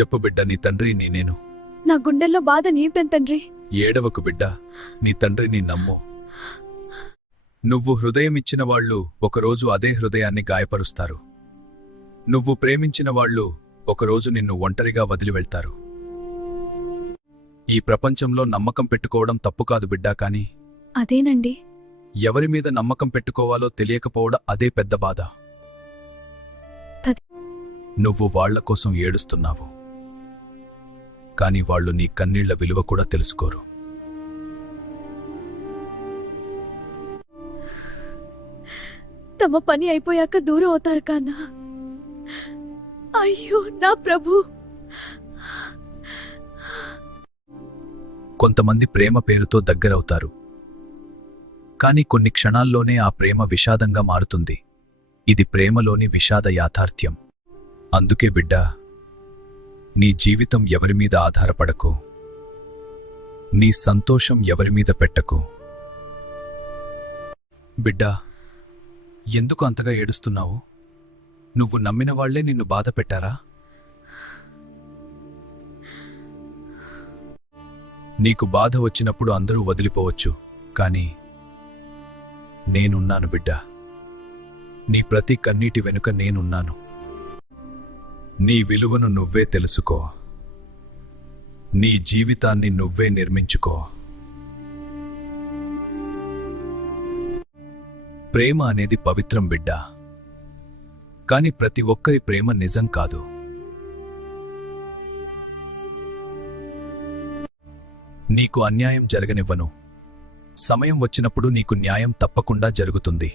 చెప్పు బిడ్డ, నీ తండ్రిని నేను. నా గుండెల్లో బాధ నీటం తండ్రి. ఏడవకు బిడ్డ, నీ తండ్రిని నమ్ము. నువ్వు హృదయమిచ్చిన వాళ్ళు ఒకరోజు అదే హృదయాన్ని గాయపరుస్తారు. నువ్వు ప్రేమించిన వాళ్ళు ఒకరోజు నిన్ను ఒంటరిగా వదిలి వెళ్తారు. ఈ ప్రపంచంలో నమ్మకం పెట్టుకోవడం తప్పు కాదు బిడ్డా, కాని అదేనండి. ఎవరిమీద నమ్మకం పెట్టుకోవాలో తెలియకపోవడం అదే పెద్ద బాధ. నువ్వు వాళ్ల కోసం ఏడుస్తున్నావు, కాని వాళ్ళు నీ కన్నీళ్ల విలువ కూడా తెలుసుకోరు. తమ పని అయిపోయాక దూరం అవుతారు కానా? అయ్యో నా ప్రభు. కొంతమంది ప్రేమ పేరుతో దగ్గరవుతారు, కాని కొన్ని క్షణాల్లోనే ఆ ప్రేమ విషాదంగా మారుతుంది. ఇది ప్రేమలోని విషాద యాథార్థ్యం. అందుకే బిడ్డా, నీ జీవితం ఎవరిమీద ఆధారపడకు, నీ సంతోషం ఎవరిమీద పెట్టకు. బిడ్డా, ఎందుకు అంతగా ఏడుస్తున్నావు? నువ్వు నమ్మిన వాళ్లే నిన్ను బాధ పెట్టారా? నీకు బాధ వచ్చినప్పుడు అందరూ వదిలిపోవచ్చు, కాని నేనున్నాను బిడ్డా. నీ ప్రతి కన్నీటి వెనుక నేనున్నాను. నీ విలువను నువ్వే తెలుసుకో, నీ జీవితాన్ని నువ్వే నిర్మించుకో. ప్రేమ అనేది పవిత్రం బిడ్డా, కాని ప్రతి ఒక్కరి ప్రేమ నిజం కాదు. నీకు అన్యాయం జరగనివ్వను. సమయం వచ్చినప్పుడు నీకు న్యాయం తప్పకుండా జరుగుతుంది.